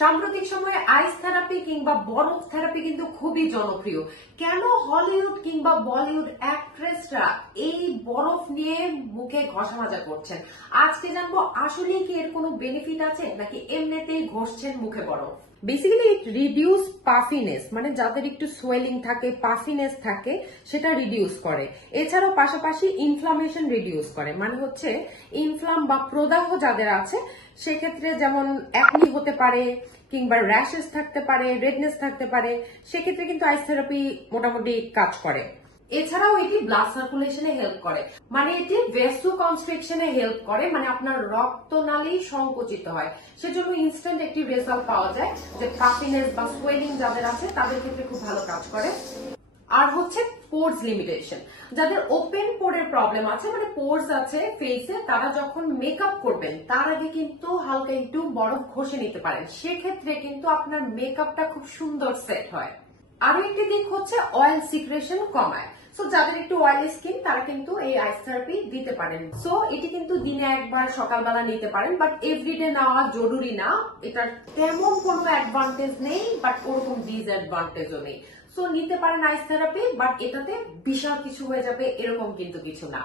সাম্প্রতিক সময়ে আইস থেরাপি কিংবা বরফ থেরাপি কিন্তু খুবই জনপ্রিয়। কেন হলিউড কিংবা বলিউড অ্যাক্ট্রেসরা এই বরফ নিয়ে মুখে ঘষা মাজা করছেন? আজকে জানবো আসলে কি এর কোনো বেনিফিট আছে নাকি এমনিতেই ঘষছেন মুখে বরফ। বেসিক্যালি ইট রিডিউস পাফিনেস, মানে যাদের একটু সোয়েলিং থাকে, পাফিনেস থাকে, সেটা রিডিউস করে। এছাড়াও পাশাপাশি ইনফ্লামেশন রিডিউস করে, মানে হচ্ছে ইনফ্লাম বা প্রদাহ যাদের আছে সেক্ষেত্রে যেমন অ্যাকনি হতে পারে কিংবা র্যাশেস থাকতে পারে, রেডনেস থাকতে পারে, সেক্ষেত্রে কিন্তু আইস থেরাপি মোটামুটি কাজ করে। এছাড়াও এটি ব্লাড সার্কুলেশনে হেল্প করে, মানে এটি ভেসো কনস্ট্রিকশনে হেল্প করে, মানে আপনার রক্তনালী সংকুচিত হয়, সেজন্য ইনস্ট্যান্ট একটি রেজাল্ট পাওয়া যায়। যে পাফিনেস বা সোয়েলিং যাদের আছে তাদের ক্ষেত্রে খুব ভালো কাজ করে। আর হচ্ছে পোর্স লিমিটেশন, যাদের ওপেন পোরের প্রবলেম আছে, মানে পোর্স আছে ফেসে, তারা যখন মেকআপ করবেন তার আগে কিন্তু হালকা একটু বরফ ঘষে নিতে পারেন, সেক্ষেত্রে কিন্তু আপনার মেকআপটা খুব সুন্দর সেট হয়। আরো একটি দিক হচ্ছে অয়েল সিক্রেশন কমায়। সো যাদের একটু অয়েলি স্কিন তারা কিন্তু এই আইস থেরাপি দিতে পারেন। সো এটি কিন্তু দিনে একবার সকালবেলা নিতে পারেন, বাট এভরিডে নেওয়া জরুরি না। এটার তেমন কোনো অ্যাডভান্টেজ নেই, বাট ওরকম ডিসঅ্যাডভান্টেজও নেই। সো নিতে পারেন আইস থেরাপি, বাট এটাতে বিশাল কিছু হয়ে যাবে এরকম কিন্তু কিছু না।